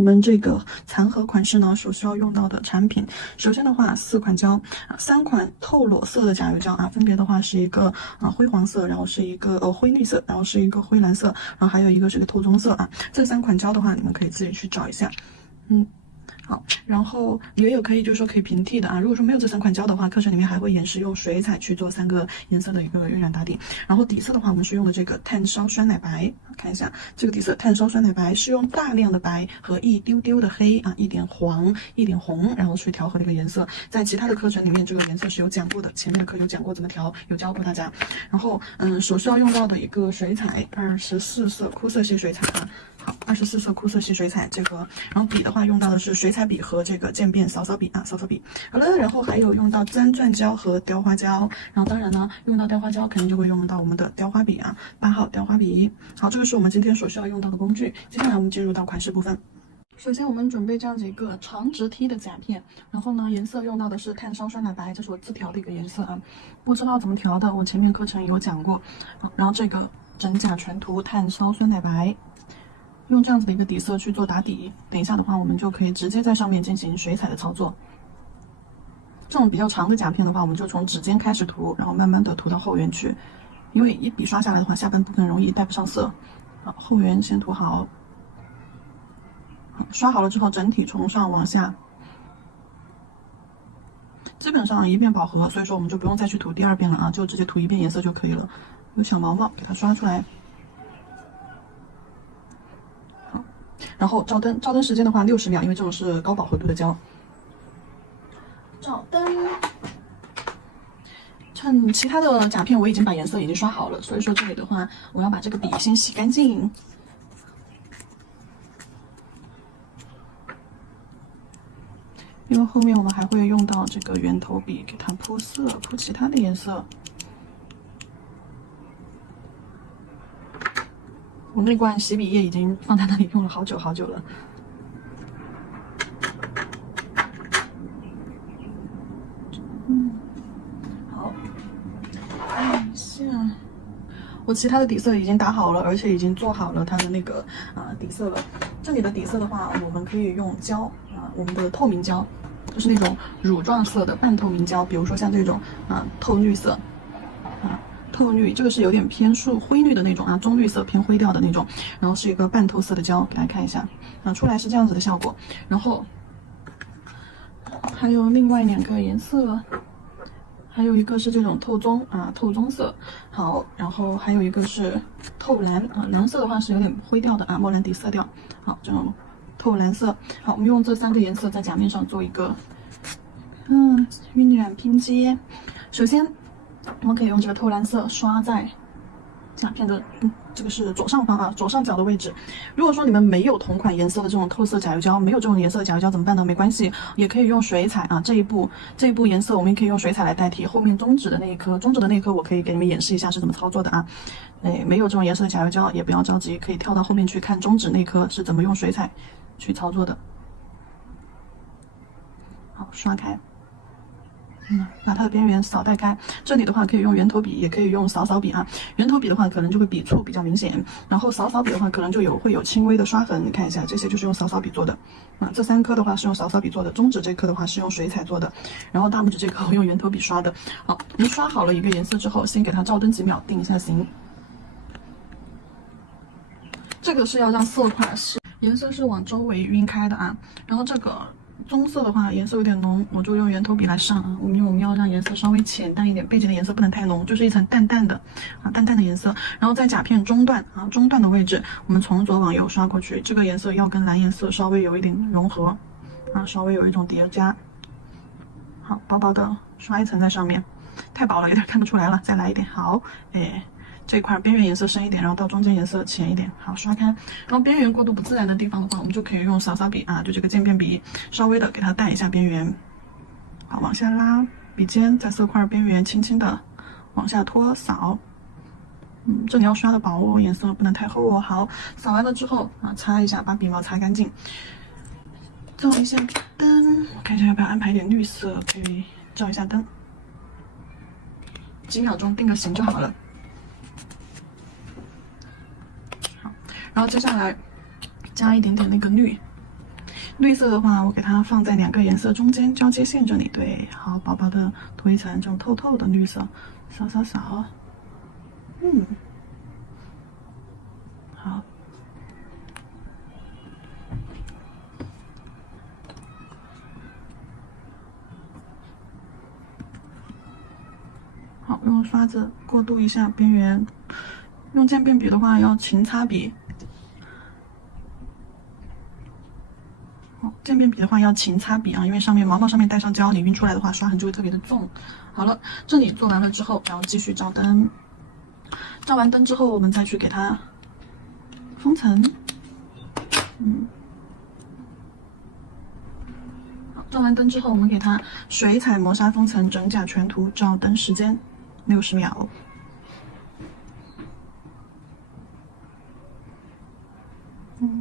我们这个残盒款式呢，所需要用到的产品，首先的话4款胶，3款透裸色的甲油胶啊，分别的话是一个灰黄色，然后是一个灰绿色，然后是一个灰蓝色，然后还有一个是个透棕色啊。这3款胶的话，你们可以自己去找一下，好，然后也有可以就是说可以平替的啊。如果说没有这3款胶的话，课程里面还会演示用水彩去做3个颜色的一个晕染打底。然后底色的话，我们是用的这个炭烧酸奶白，看一下这个底色炭烧酸奶白是用大量的白和一丢丢的黑啊，一点黄一点红，然后去调和的一个颜色。在其他的课程里面，这个颜色是有讲过的，前面的课有讲过怎么调，有教过大家。然后所需要用到的一个水彩24色枯色系水彩啊。好，24色枯色系水彩这个，然后笔的话用到的是水彩笔和这个渐变扫扫笔啊，扫扫笔。好了，然后还有用到砧钻胶和雕花胶，然后当然呢，用到雕花胶肯定就会用到我们的雕花笔啊，8号雕花笔。好，这个是我们今天所需要用到的工具。接下来我们进入到款式部分。首先我们准备这样子一个长直梯的甲片，然后呢颜色用到的是炭烧酸奶白，这是我自调的一个颜色啊，不知道怎么调的，我前面课程有讲过。然后这个真假全涂炭烧酸奶白。用这样子的一个底色去做打底，等一下的话，我们就可以直接在上面进行水彩的操作。这种比较长的甲片的话，我们就从指尖开始涂，然后慢慢的涂到后缘去，因为一笔刷下来的话，下半部分容易带不上色。好，后缘先涂好，刷好了之后，整体从上往下，基本上一遍饱和，所以说我们就不用再去涂第2遍了啊，就直接涂1遍颜色就可以了。有小毛毛，给它刷出来。然后照灯，照灯时间的话60秒，因为这种是高饱和度的胶。照灯，趁其他的甲片我已经把颜色已经刷好了，所以说这里的话，我要把这个笔先洗干净。因为后面我们还会用到这个圆头笔，给它铺色，铺其他的颜色。我那罐洗笔液已经放在那里用了好久好久了。好，看一下，我其他的底色已经打好了，而且已经做好了它的那个底色了。这里的底色的话，我们可以用胶我们的透明胶，就是那种乳状色的半透明胶，比如说像这种透绿色。透绿，这个是有点偏素灰绿的那种啊，棕绿色偏灰调的那种，然后是一个半透色的胶，给大家看一下出来是这样子的效果。然后还有另外2个颜色，还有一个是这种透棕透棕色，好，然后还有一个是透蓝蓝色的话是有点灰调的莫兰迪色调，好，这种透蓝色。好，我们用这3个颜色在甲面上做一个晕染拼接。首先我们可以用这个透蓝色刷在甲片的这个是左上方左上角的位置。如果说你们没有同款颜色的这种透色甲油胶，没有这种颜色的甲油胶怎么办呢？没关系，也可以用水彩这一步颜色我们也可以用水彩来代替。后面中指的那一颗我可以给你们演示一下是怎么操作的没有这种颜色的甲油胶也不要着急，可以跳到后面去看中指那颗是怎么用水彩去操作的。好，刷开。把它的边缘扫带开，这里的话可以用圆头笔，也可以用扫扫笔圆头笔的话可能就会笔触比较明显，然后扫扫笔的话可能就会有轻微的刷痕。你看一下，这些就是用扫扫笔做的这3颗的话是用扫扫笔做的，中指这颗的话是用水彩做的，然后大拇指这颗我用圆头笔刷的。好，您刷好了一个颜色之后，先给它照灯几秒，定一下型。这个是要让色块颜色是往周围晕开的然后这个棕色的话颜色有点浓，我就用圆头笔来上因为我们要让颜色稍微浅淡一点，背景的颜色不能太浓，就是一层淡淡的颜色。然后在甲片中段中段的位置，我们从左往右刷过去，这个颜色要跟蓝颜色稍微有一点融合稍微有一种叠加。好，薄薄的刷一层在上面，太薄了有点看不出来了，再来一点。好，这块边缘颜色深一点，然后到中间颜色浅一点。好，刷开。然后边缘过渡不自然的地方的话，我们就可以用扫扫笔就这个渐变笔，稍微的给它带一下边缘。好，往下拉，笔尖在色块边缘轻轻的往下拖扫。这里要刷的薄颜色不能太厚好，扫完了之后擦一下，把笔毛擦干净。照一下灯，我看一下要不要安排一点绿色，可以照一下灯。几秒钟定个型就好了。然后接下来加一点点那个绿，绿色的话，我给它放在2个颜色中间交接线这里，对，好，薄薄的涂一层这种透透的绿色，扫扫扫，好。好，用刷子过渡一下边缘。用渐变笔的话要勤擦笔。渐变笔的话要勤擦笔啊，因为上面毛毛上面带上胶，你晕出来的话，刷痕就会特别的重。好了，这里做完了之后，然后继续照灯。照完灯之后，我们再去给它封层。照完灯之后，我们给它水彩磨砂封层，整甲全涂。照灯时间60秒。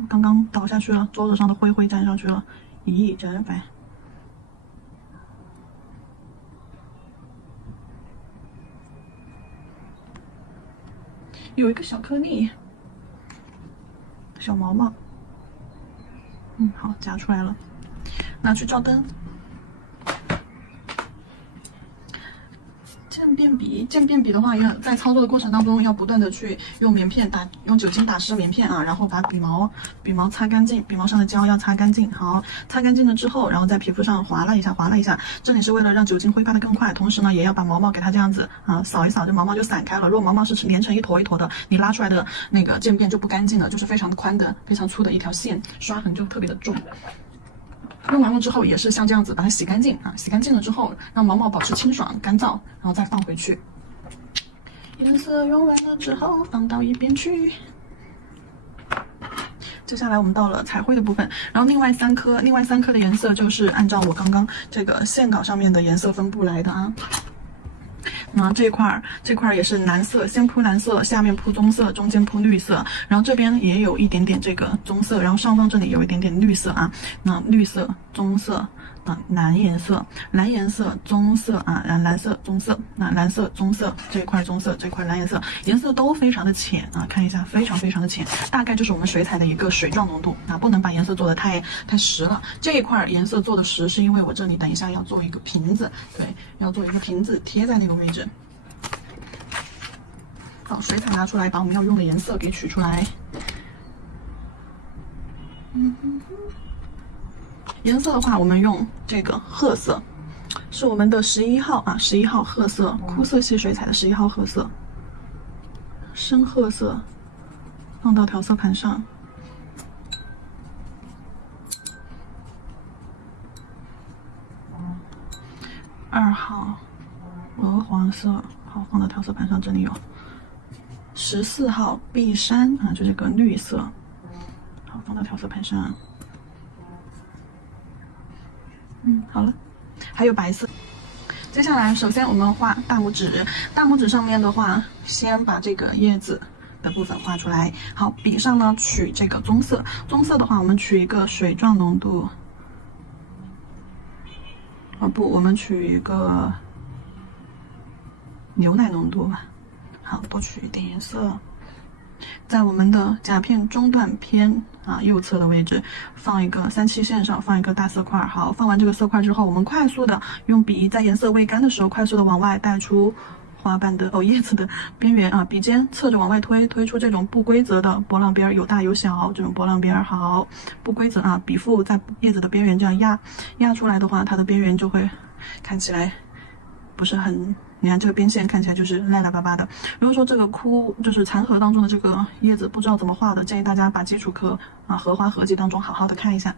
刚刚倒下去了，桌子上的灰粘上去了，咦，真烦。有一个小颗粒，小毛毛。好，夹出来了，拿去照灯。渐变笔的话，要在操作的过程当中要不断的去用棉片用酒精打湿棉片啊，然后把笔毛擦干净，笔毛上的胶要擦干净。好，擦干净了之后，然后在皮肤上划拉一下，这里是为了让酒精挥发的更快，同时呢，也要把毛毛给它这样子啊扫一扫，这毛毛就散开了。如果毛毛是连成一坨一坨的，你拉出来的那个渐变就不干净了，就是非常宽的、非常粗的一条线，刷痕就特别的重。用完了之后也是像这样子把它洗干净啊，洗干净了之后让毛毛保持清爽干燥，然后再放回去。颜色用完了之后放到一边去。接下来我们到了彩绘的部分，然后另外三颗的颜色就是按照我刚刚这个线稿上面的颜色分布来的啊。那这块也是蓝色，先铺蓝色，下面铺棕色，中间铺绿色，然后这边也有一点点这个棕色，然后上方这里有一点点绿色啊。那绿色、棕色啊，蓝颜色、棕色啊，蓝色、棕色，那蓝色、棕色这块棕色，这块蓝颜色，颜色都非常的浅啊，看一下，非常的浅，大概就是我们水彩的一个水状浓度啊，不能把颜色做的太实了。这一块颜色做的实，是因为我这里等一下要做一个瓶子，对，要做一个瓶子贴在那个位置。好，水彩拿出来，把我们要用的颜色给取出来。颜色的话，我们用这个褐色，是我们的11号啊，11号褐色，枯色系水彩的11号褐色，深褐色，放到调色盘上。2号鹅黄色，好，放到调色盘上，这里有。14号碧山啊，就这个绿色，好，放到调色盘上。好了，还有白色。接下来，首先我们画大拇指，大拇指上面的话，先把这个叶子的部分画出来。好，笔上呢取这个棕色，棕色的话，我们取一个水状浓度。不，我们取一个牛奶浓度吧。好，多取一点颜色。在我们的甲片中段偏右侧的位置放一个37线上放一个大色块。好，放完这个色块之后，我们快速的用笔在颜色未干的时候，快速的往外带出花瓣的叶子的边缘啊，笔尖侧着往外推出这种不规则的波浪边，有大有小，这种波浪边好不规则啊，笔腹在叶子的边缘这样压出来的话，它的边缘就会看起来不是很。你看这个边线看起来就是赖赖巴巴的。如果说这个就是残荷当中的这个叶子不知道怎么画的，建议大家把基础课荷花合集当中好好的看一下，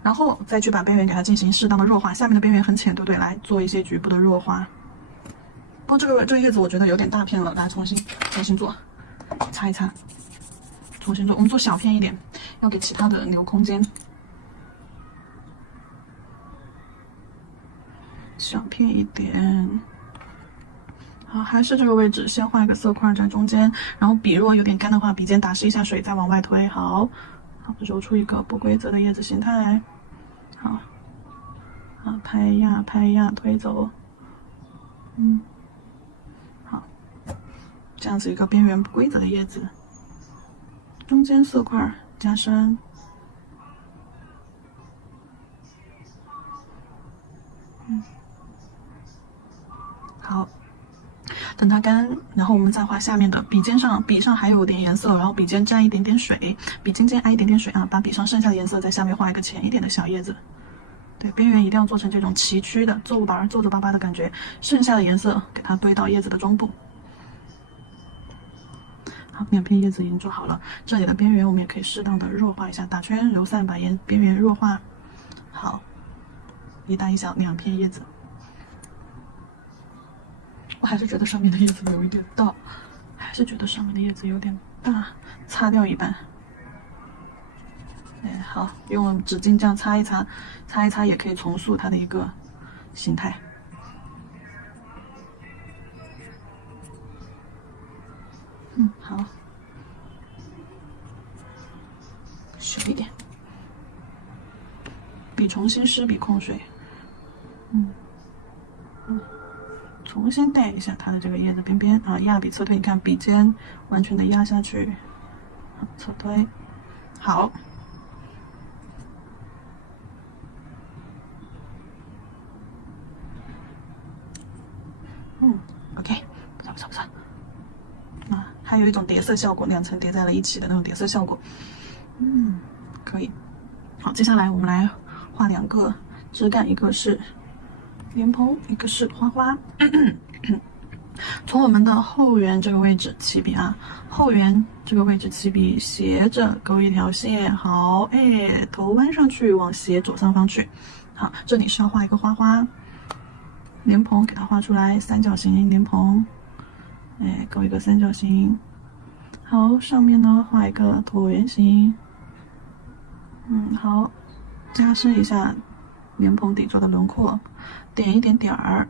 然后再去把边缘给它进行适当的弱化。下面的边缘很浅，对不对？来做一些局部的弱化。不过这个叶子我觉得有点大片了，来重新做，擦一擦，重新做。我们做小片一点，要给其他的留空间。小片一点。好，还是这个位置，先画一个色块在中间，然后笔如果有点干的话，笔尖打湿一下水，再往外推。好，揉出一个不规则的叶子形态。好，拍压推走。好，这样子一个边缘不规则的叶子，中间色块加深。好，等它干，然后我们再画下面的笔尖上，笔上还有点颜色，然后笔尖沾一点点水，笔尖尖挨一点点水啊，把笔上剩下的颜色在下面画一个浅一点的小叶子。对，边缘一定要做成这种崎岖的皱巴皱皱巴巴的感觉，剩下的颜色给它堆到叶子的中部。好，2片叶子已经做好了，这里的边缘我们也可以适当的弱化一下，打圈揉散，把边缘弱化。好，一大一小2片叶子。我还是觉得上面的叶子有一点大，擦掉一半。哎，好，用纸巾这样擦一擦，擦一擦也可以重塑它的一个形态。好，小一点，笔重新湿笔控水，重新带一下它的这个叶子边边啊，压笔侧推，你看笔尖完全的压下去，侧推，好。OK， 不错。啊，还有一种叠色效果，2层叠在了一起的那种叠色效果，可以。好，接下来我们来画2个枝干，一个是莲蓬，一个是花花。从我们的后缘这个位置起笔啊，后缘这个位置起笔，斜着勾一条线，好，哎，头弯上去，往斜左上方去。好，这里是要画一个花花。莲蓬给它画出来，三角形莲蓬，哎，勾一个三角形。好，上面呢画一个椭圆形。好，加深一下莲蓬底座的轮廓，点一点点儿。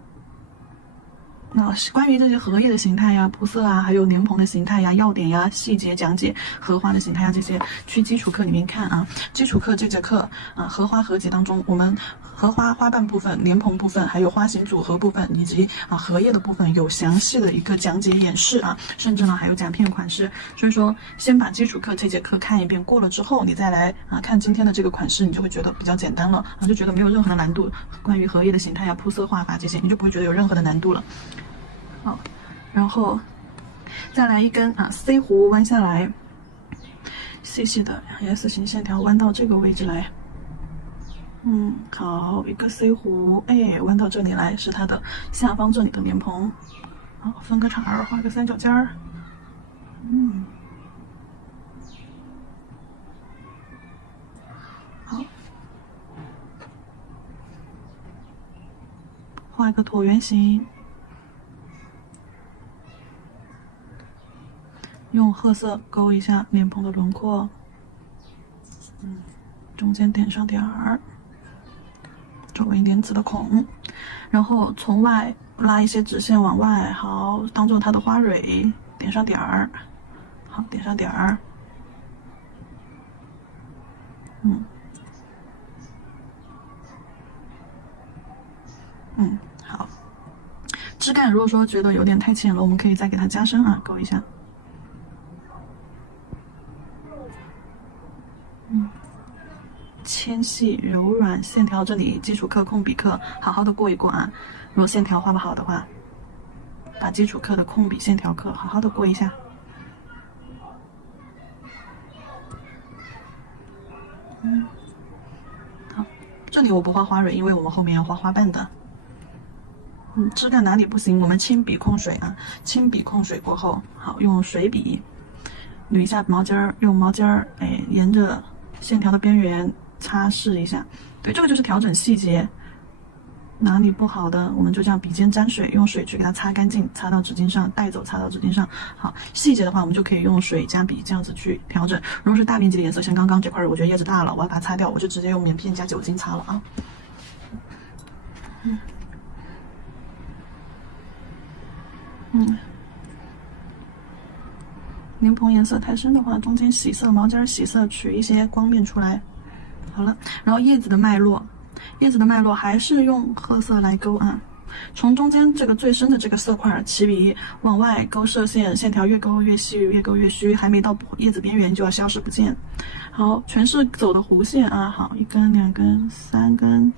那关于这些荷叶的形态呀、铺色啊，还有莲蓬的形态呀、要点呀、细节讲解、荷花的形态呀，这些去基础课里面看啊。基础课这节课啊，荷花合集当中，我们荷花花瓣部分、莲蓬部分，还有花型组合部分，以及荷叶的部分有详细的一个讲解演示啊，甚至呢还有甲片款式。所以说，先把基础课这节课看一遍，过了之后，你再来看今天的这个款式，你就会觉得比较简单了就觉得没有任何的难度。关于荷叶的形态呀、铺色画法这些，你就不会觉得有任何的难度了。好，然后再来一根C 弧弯下来，细细的 S 型线条弯到这个位置来。好，一个 C 弧，哎，弯到这里来，是它的下方这里的莲蓬。好，分个叉儿，画个三角尖儿。好，画一个椭圆形。用褐色勾一下莲蓬的轮廓，中间点上点儿，周围点紫的孔，然后从外拉一些直线往外，好，当做它的花蕊，点上点儿，好，点上点儿，好。枝干如果说觉得有点太浅了，我们可以再给它加深勾一下。纤细柔软线条，这里基础课控笔课好好的过一过啊。如果线条画不好的话，把基础课的控笔线条课好好的过一下。好，这里我不画花蕊，因为我们后面要画花瓣的。枝干哪里不行，我们轻笔控水啊，轻笔控水过后，好，用水笔捋一下毛尖儿，用毛尖儿，哎，沿着线条的边缘擦拭一下。对，这个就是调整细节，哪里不好的，我们就这样笔尖沾水，用水去给它擦干净，擦到纸巾上，带走，擦到纸巾上。好，细节的话，我们就可以用水加笔这样子去调整。如果是大面积的颜色，像刚刚这块，我觉得叶子大了，我要把它擦掉，我就直接用棉片加酒精擦了啊。莲蓬颜色太深的话，中间洗色毛尖洗色，取一些光面出来。好了，然后叶子的脉络，还是用褐色来勾啊。从中间这个最深的这个色块起笔往外勾射线，线条越勾越细，越勾越虚，还没到叶子边缘就要消失不见。好，全是走的弧线啊。好，1根、2根、3根，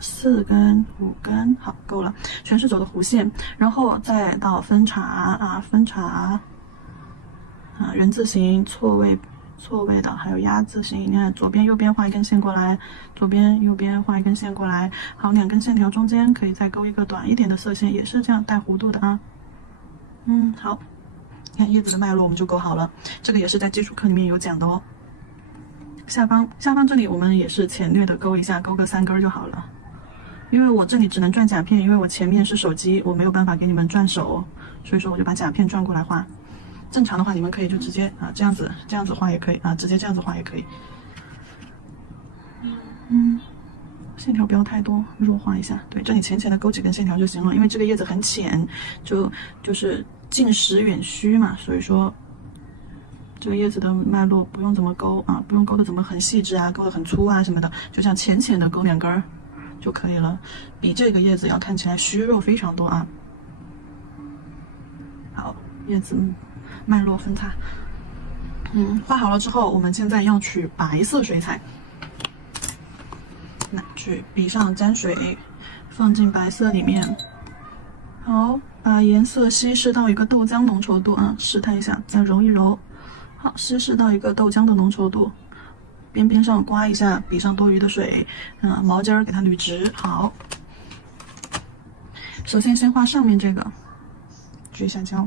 4根、5根，好，够了，全是走的弧线，然后再到分叉分叉人字形、错位的，还有鸭字形。你看左边右边画一根线过来，左边右边画一根线过来。好，2根线条中间可以再勾一个短一点的色线，也是这样带弧度的啊。好，你看叶子的脉络我们就勾好了，这个也是在基础课里面有讲的哦。下方这里我们也是浅略的勾一下，勾个3根就好了。因为我这里只能转甲片，因为我前面是手机，我没有办法给你们转手，所以说我就把甲片转过来画。正常的话，你们可以就直接这样子画也可以直接这样子画也可以。线条不要太多，弱化一下。对，这里浅浅的勾几根线条就行了，因为这个叶子很浅，就是近实远虚嘛，所以说这个叶子的脉络不用怎么勾不用勾的怎么很细致勾的很粗什么的，就这样浅浅的勾2根就可以了，比这个叶子要看起来虚弱非常多好，叶子脉络分叉，画好了之后，我们现在要取白色水彩，那去笔上沾水，放进白色里面，好，把颜色稀释到一个豆浆浓稠度试探一下，再揉一揉，好，稀释到一个豆浆的浓稠度。边上刮一下笔上多余的水，毛尖儿给它捋直。好，首先画上面这个，去一下胶。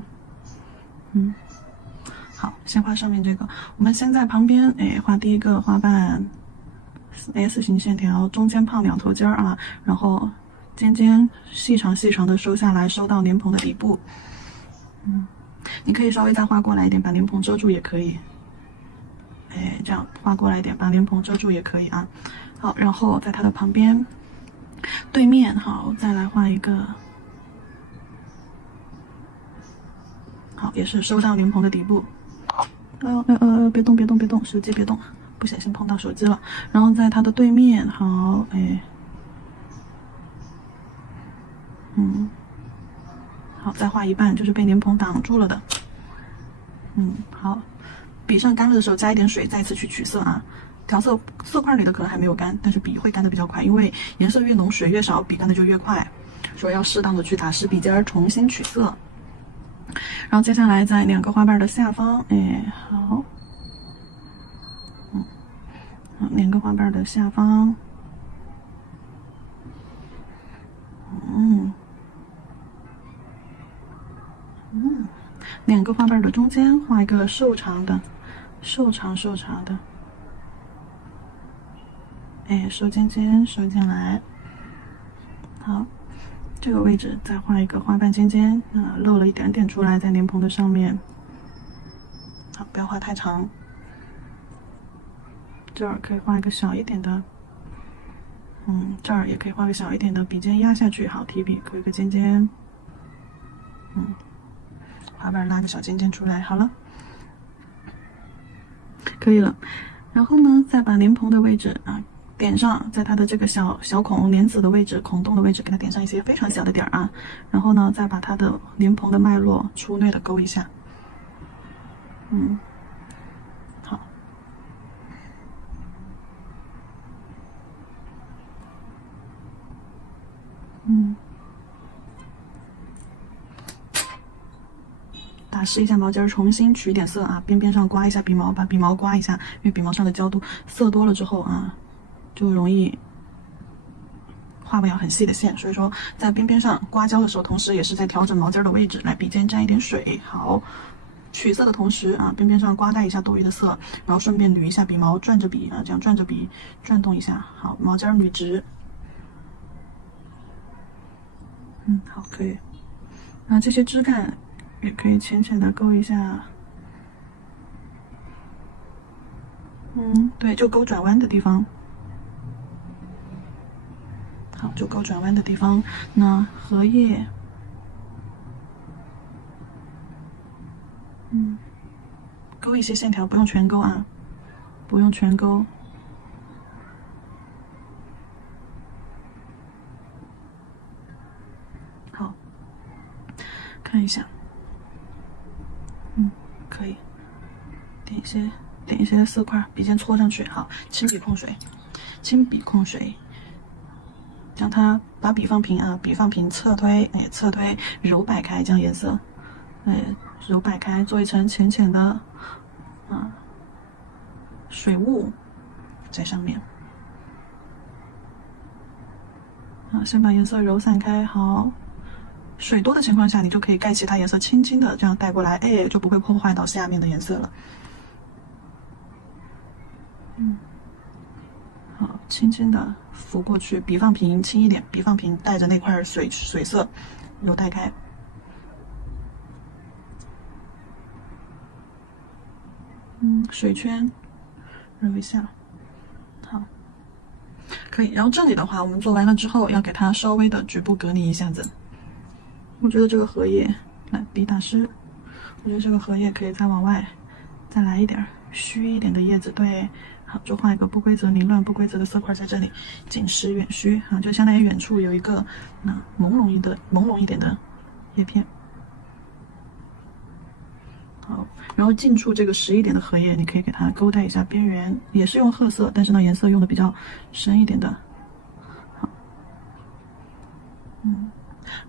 好，先画上面这个。我们先在旁边，画第一个花瓣 S 型线条，中间胖2头尖儿然后尖尖细长的收下来，收到莲蓬的底部。你可以稍微再画过来一点，把莲蓬遮住也可以。这样画过来一点，把莲蓬遮住也可以好，然后在它的旁边对面，好，再来画一个，好，也是收到莲蓬的底部。别动，手机别动，不小心碰到手机了。然后在它的对面，好，好，再画一半，就是被莲蓬挡住了的。好。笔上干了的时候加一点水，再次去取色调色块里的可能还没有干，但是笔会干的比较快，因为颜色越浓水越少，笔干的就越快，所以要适当的去打湿笔尖儿，重新取色。然后接下来在2个花瓣的下方，好，2个花瓣的下方，2个花瓣的中间画一个瘦长的，收尖尖，收进来。好，这个位置再画一个花瓣尖尖，露了一点点出来在莲蓬的上面。好，不要画太长。这儿可以画一个小一点的，这儿也可以画个小一点的，笔尖压下去，好，提笔勾一个尖尖，花瓣拉个小尖尖出来，好了，可以了。然后呢，再把莲蓬的位置点上，在它的这个小孔莲子的位置、孔洞的位置，给它点上一些非常小的点然后呢，再把它的莲蓬的脉络粗略的勾一下。好。打湿一下毛尖，重新取点色边上刮一下笔毛，把笔毛刮一下，因为笔毛上的胶度色多了之后就容易画不了很细的线，所以说在边上刮胶的时候，同时也是在调整毛尖的位置，来笔尖沾一点水。好，取色的同时边上刮带一下多余的色，然后顺便捋一下笔毛，转着笔这样转着笔转动一下，好，毛尖捋直。好，可以。这些枝干也可以浅浅的勾一下。对，就勾转弯的地方。好，就勾转弯的地方。那荷叶，勾一些线条，不用全勾不用全勾。好，看一下，可以点一些色块，笔尖搓上去。好，轻笔控水，将它把笔放平啊，笔放平侧推，哎，侧推揉摆开，将颜色，哎，揉摆开，做一层浅浅的啊水雾在上面。啊，先把颜色揉散开，好。水多的情况下，你就可以盖其他颜色，轻轻的这样带过来，哎，就不会破坏到下面的颜色了。好，轻轻的拂过去，笔放平，轻一点，笔放平，带着那块水色，揉带开。水圈揉一下，好，可以。然后这里的话，我们做完了之后，要给它稍微的局部隔离一下子。我觉得这个荷叶，来笔打湿，我觉得这个荷叶可以再往外再来一点虚一点的叶子，对，好，就画一个不规则凌乱不规则的色块在这里，近实远虚啊，就相当于远处有一个朦胧一点的叶片。好，然后近处这个实一点的荷叶，你可以给它勾带一下边缘，也是用褐色，但是呢颜色用的比较深一点的。好，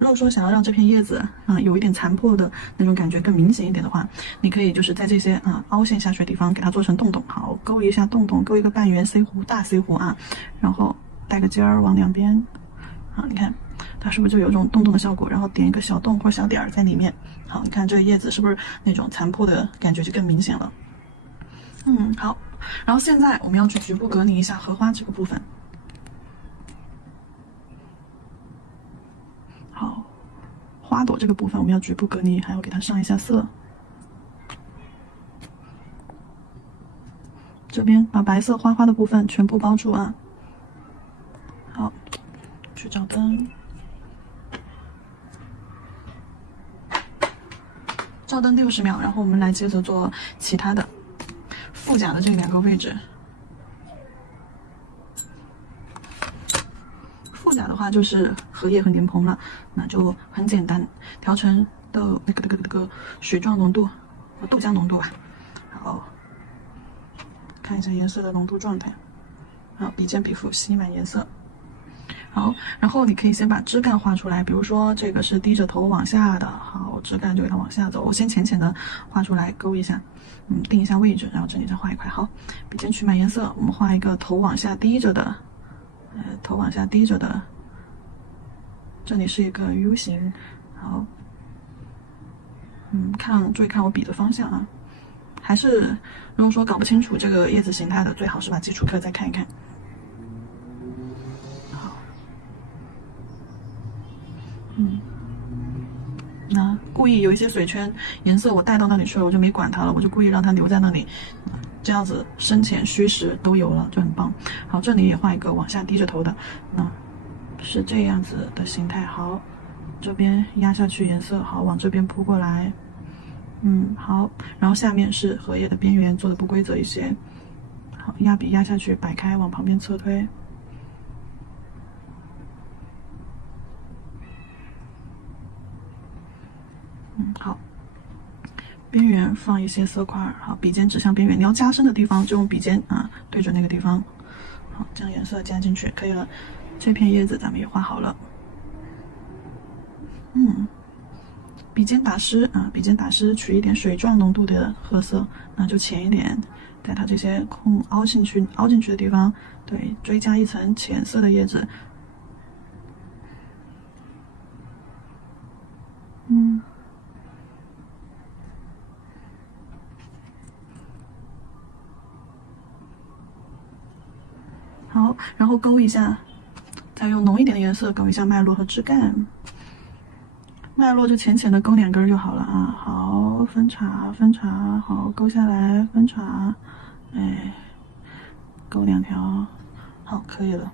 如果说想要让这片叶子有一点残破的那种感觉更明显一点的话，你可以就是在这些凹陷下去的地方给它做成洞洞，好，勾一下洞洞，勾一个半圆 C 弧大 C 弧啊，然后带个尖儿往两边，好，你看它是不是就有这种洞洞的效果？然后点一个小洞或小点儿在里面，好，你看这个叶子是不是那种残破的感觉就更明显了？好，然后现在我们要去局部隔离一下荷花这个部分。好，花朵这个部分我们要局部隔离，还要给它上一下色。这边把白色花花的部分全部包住啊。好，去找灯，照灯60秒，然后我们来接着做其他的腹甲的这2个位置。腹甲的话就是荷叶和莲蓬了，那就很简单，调成的那个水状浓度和豆浆浓度吧。好，看一下颜色的浓度状态。好，笔尖笔腹吸满颜色。好，然后你可以先把枝干画出来，比如说这个是低着头往下的，好，枝干就给它往下走。我先浅浅的画出来，勾一下，定一下位置，然后这里再画一块。好，笔尖取满颜色，我们画一个头往下低着的，头往下低着的，这里是一个 U 型。好，注意看我笔的方向啊。还是如果说搞不清楚这个叶子形态的，最好是把基础课再看一看。那故意有一些水圈颜色我带到那里去了，我就没管它了，我就故意让它留在那里，这样子深浅虚实都有了，就很棒。好，这里也画一个往下低着头的，那是这样子的形态。好，这边压下去颜色，好，往这边铺过来，好，然后下面是荷叶的边缘做的不规则一些，好，压笔压下去，摆开往旁边侧推。好，边缘放一些色块，好，笔尖指向边缘，你要加深的地方就用笔尖对准那个地方，好，将颜色加进去，可以了。这片叶子咱们也画好了，笔尖打湿笔尖打湿，取一点水状浓度的褐色，那就浅一点，在它这些空凹进去的地方，对，追加一层浅色的叶子。好，然后勾一下，再用浓一点的颜色勾一下脉络和枝干。脉络就浅浅的勾2根就好了啊。好，分叉，好，勾下来，分叉，哎，勾2条，好，可以了。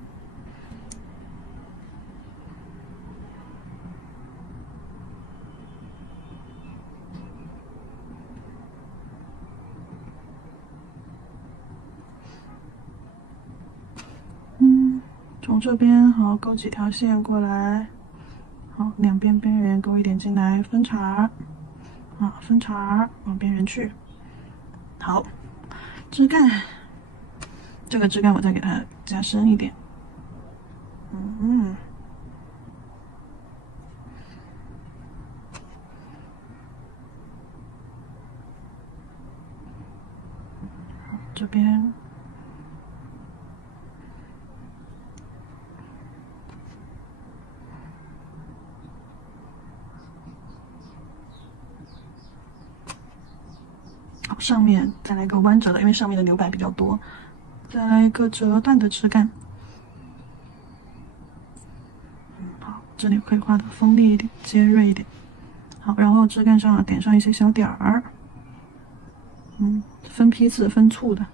从这边好勾几条线过来，好，两边边缘勾一点进来，分叉，分叉往边缘去。好，枝干，这个枝干我再给它加深一点，这边好，上面再来个弯折的，因为上面的留白比较多，再来一个折断的枝干。好，这里可以画的锋利一点，尖锐一点。好，然后枝干上点上一些小点儿。分批次分簇的，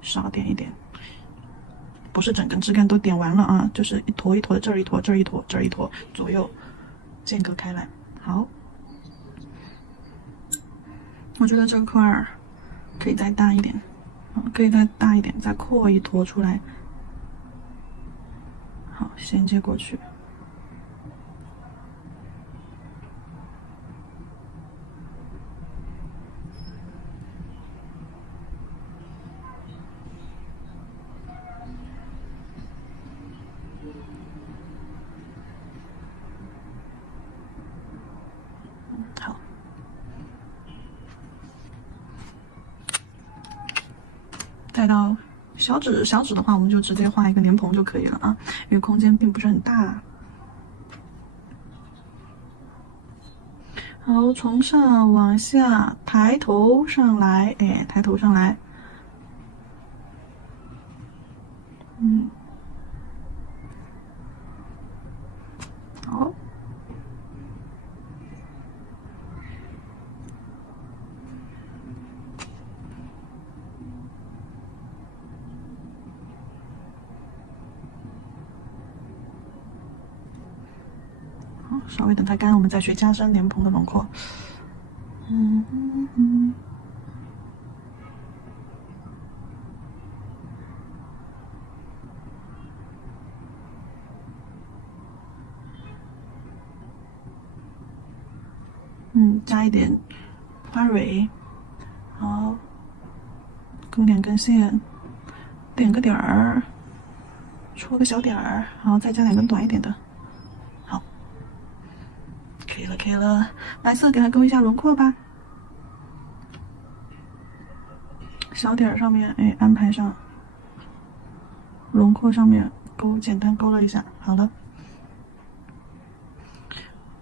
少点一点，不是整根枝干都点完了啊，就是一坨一坨的，这儿一坨，这儿一坨，这儿一坨，左右间隔开来。好，我觉得这块儿可以再大一点，可以再大一点，再扩一坨出来，好，衔接过去。好，再到小指的话，我们就直接画一个莲蓬就可以了啊，因为空间并不是很大。好，从上往下抬头上来，抬头上来，好。稍微等它干，我们再去加深莲蓬的轮廓。加一点花蕊，好，勾两根线，点个点儿，戳个小点儿，好，再加两根短一点的，好，可以了，可以了。白色给它勾一下轮廓吧，小点儿上面，安排上，轮廓上面勾，简单勾了一下，好了。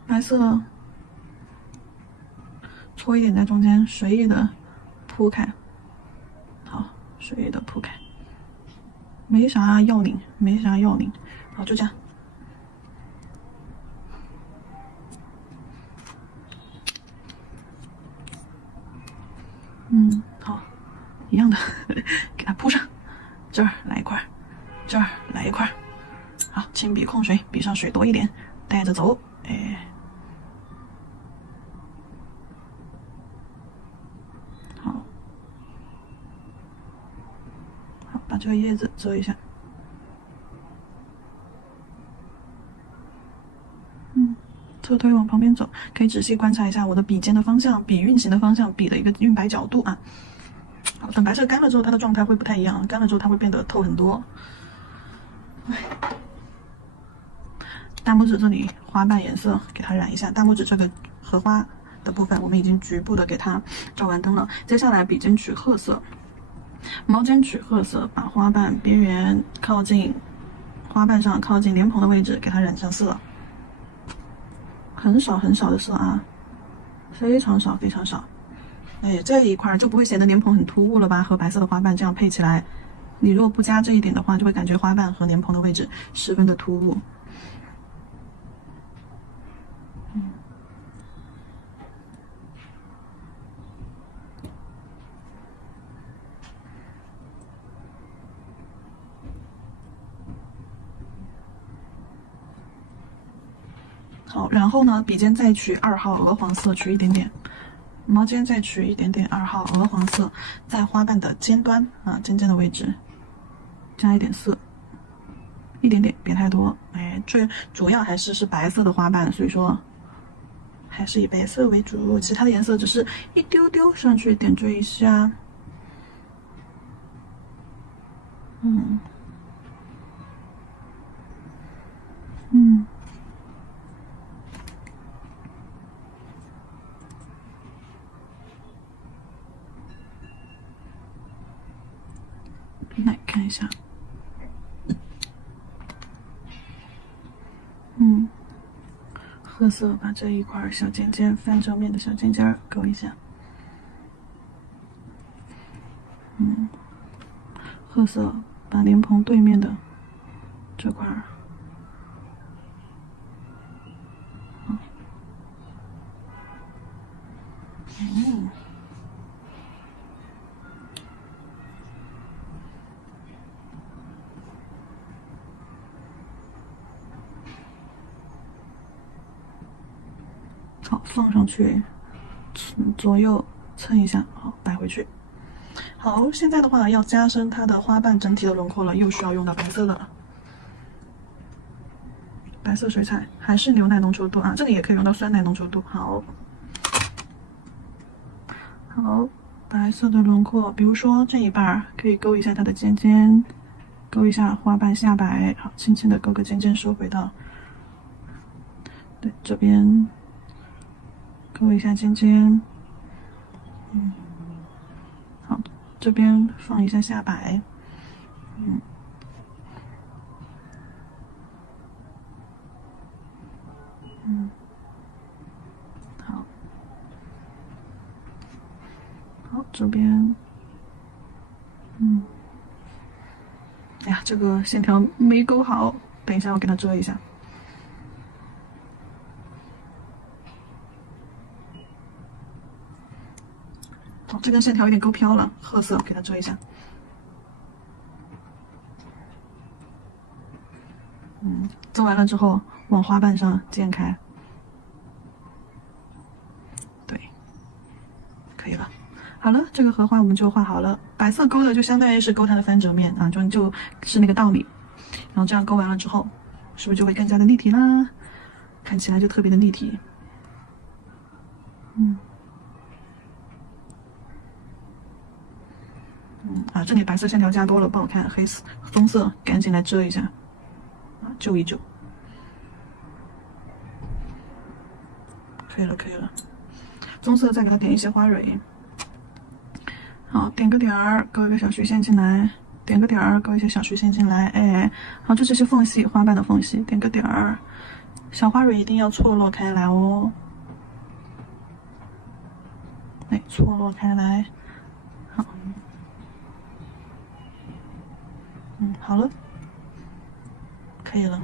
白色搓一点在中间，随意的铺开，好，随意的铺开，没啥要领，没啥要领，好，就这样。好，一样的，给它铺上，这儿来一块，这儿来一块，好，轻笔控水，笔上水多一点，带着走，好，把这个叶子遮一下。侧推往旁边走，可以仔细观察一下我的笔尖的方向、笔运行的方向、笔的一个晕白角度啊。好，等白色干了之后，它的状态会不太一样，干了之后它会变得透很多。大拇指这里花瓣颜色给它染一下，大拇指这个荷花的部分我们已经局部的给它照完灯了。接下来笔尖取褐色，毛尖取褐色，把花瓣边缘靠近花瓣上靠近莲蓬的位置给它染上色。很少很少的色啊，非常少非常少。这一块就不会显得莲蓬很突兀了吧？和白色的花瓣这样配起来，你如果不加这一点的话，就会感觉花瓣和莲蓬的位置十分的突兀。好，然后呢，笔尖再取2号鹅黄色，取一点点，毛尖再取一点点2号鹅黄色，在花瓣的尖端啊，尖尖的位置加一点色，一点点，别太多。最主要还是白色的花瓣，所以说还是以白色为主，其他的颜色只是一丢丢上去点缀一下。看一下，褐色把这一块小尖尖翻正面的小尖尖勾一下，褐色把莲蓬对面的这块好放上去，左右蹭一下，好摆回去。好，现在的话要加深它的花瓣整体的轮廓了，又需要用到白色的了。白色水彩还是牛奶浓稠度啊，这里也可以用到酸奶浓稠度。好，白色的轮廓，比如说这一半可以勾一下它的尖尖，勾一下花瓣下摆，好，轻轻的勾个尖尖，收回到对这边，勾一下尖尖，好，这边放一下下摆，好，这边，哎呀，这个线条没勾好，等一下我给它遮一下。好，这根线条有点勾飘了，褐色给它遮一下。遮完了之后，往花瓣上剪开。对，可以了。好了，这个荷花我们就画好了。白色勾的就相当于是勾它的翻折面啊，就是那个道理。然后这样勾完了之后，是不是就会更加的立体啦？看起来就特别的立体。这里白色线条加多了不好看，棕色赶紧来遮一下，救一救。可以了，可以了。棕色再给它点一些花蕊，好，点个点儿，勾一个小虚线进来，点个点儿，勾一些小虚线进来，哎，好，这是缝隙，花瓣的缝隙，点个点儿，小花蕊一定要错落开来哦，哎，错落开来，好，好了，可以了。